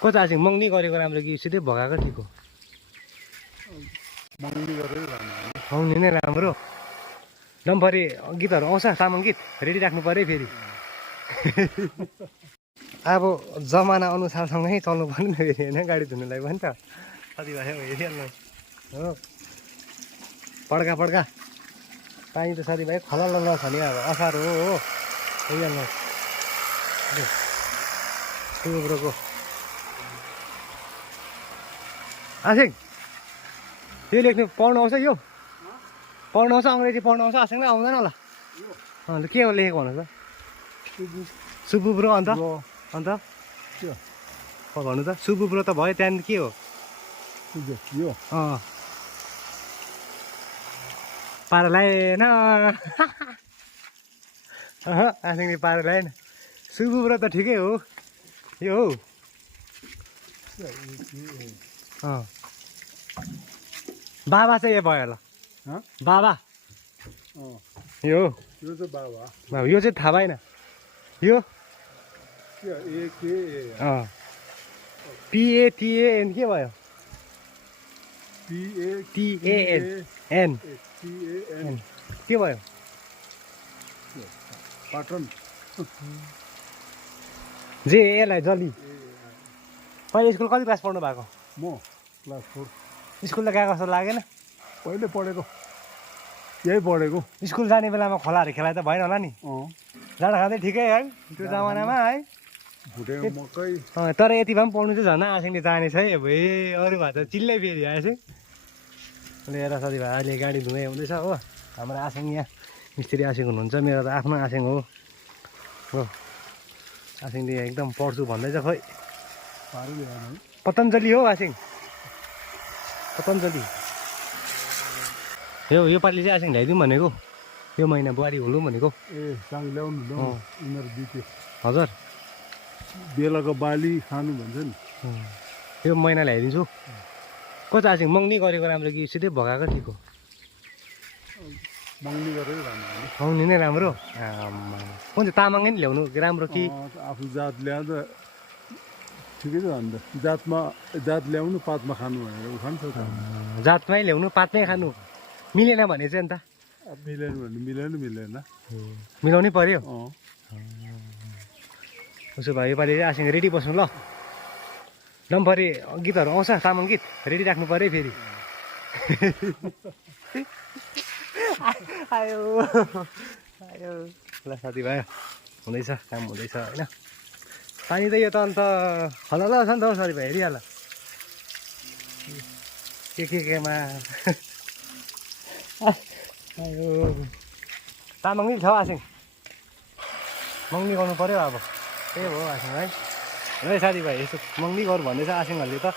कता आसिङ मङ्नी गरेको राम्रो कि सिधै भगाएको ठिक हो? मङ्नी गरेर राम्रो मङ्नी नै राम्रो। डम्फरी गीतहरू आउँछ, तामाङ गीत रेडी राख्नु पऱ्यो फेरि। अब जमाना अनुसारसँगै चल्नु पर्ने नि फेरि होइन, गाडी धुनुलाई पनि त साथीभाइ हेरिहाल्नु हो। पड्का पड्का पानी त साथीभाइ खलल छ नि, अब असार हो हेरिहाल्नु सुब्रोको। आसिङ यो लेख्नु पढ्नु आउँछ? यो पढ्नु आउँछ? अङ्ग्रेजी पढ्नु आउँछ आसिङलाई? आउँदैन होला। अन्त के हो लेखेको भन्नु त? सुबु ब्रो। अन्त भन्नु त सुबु ब्रो त भयो, त्यहाँदेखि के हो यो? पारा लाएन आसिङले पारा लाएन। सुबु ब्रो त ठिकै हो। यो हो बाबा चाहिँ यो भयो होला। बाबा यो चाहिँ बाबा। यो चाहिँ थाहा भएन। यो PATAN के भयो? PATAN के भयो? पाटन। जे एलाई जली। पहिले स्कुल कति क्लास पढ्नु भएको? म क्लास 4। स्कुल त गएको जस्तो लागेन? पहिले पढेको, यही पढेको। स्कुल जाने बेलामा खोलाहरू खेलाइ त भएन होला नि? जाँदा खाँदै ठिकै है त्यो जमानामा है। भुटेको मकै। तर यति भए पनि पढ्नु चाहिँ झन् आसिङले जानेछ है। अब अरू भए त चिल्लै फेरि आएछ। लिएर साथीभाइ अहिले गाडी धुँदै आउँदैछ हो। हाम्रो आसिङ यहाँ मिस्त्री आसिङ हुनुहुन्छ, मेरो त आफ्नो आसिङ हो। आसिङले एकदम पढ्छु भन्दैछ। खोइ पतञ्जली हो आसिङ, पतञ्जली। यो पालि चाहिँ आसिङ ल्याइदिउँ भनेको, यो महिना बुहारी हुलौँ भनेको। ल्याउनु उनीहरू बित्यो। हजुर बेलाको बाली खानु भन्छ नि, यो महिना ल्याइदिन्छु। कता आसिङ मङ्नी गरेको राम्रो कि सिधै भगाएको ठिक हो? मङ्नी गरेर राम्रो। मङ्नी नै राम्रो। कुन चाहिँ तामाङै नि ल्याउनु राम्रो कि? आफू जात ल्याउँदा ठिकै छ। अन्त जात ल्याउनु, पातमा खानु भनेर उखान्छ। जातमै ल्याउनु, पातमै खानु मिलेन भने चाहिँ अन्त? मिलेन भने मिलेन। मिलाउनै पर्यो। उसो भए योपालि चाहिँ आसिङ रेडी बस्नु ल। डम्फरी गीतहरू आउँछ, तामाङ गीत रेडी राख्नु पऱ्यो फेरि। आयो ल साथीभाइ, हुँदैछ काम हुँदैछ होइन। पानी त यो त अन्त खलल छ नि त हौ साथीभाइ, हेरिहाल केमा। आयो तामाङ नि छ आसिङ, मङ्नी गर्नु पऱ्यो अब। त्यही हो आसिङ है। र साथीभाइ यसो मङ्नी गरौँ भन्दैछ आसिङहरूले त।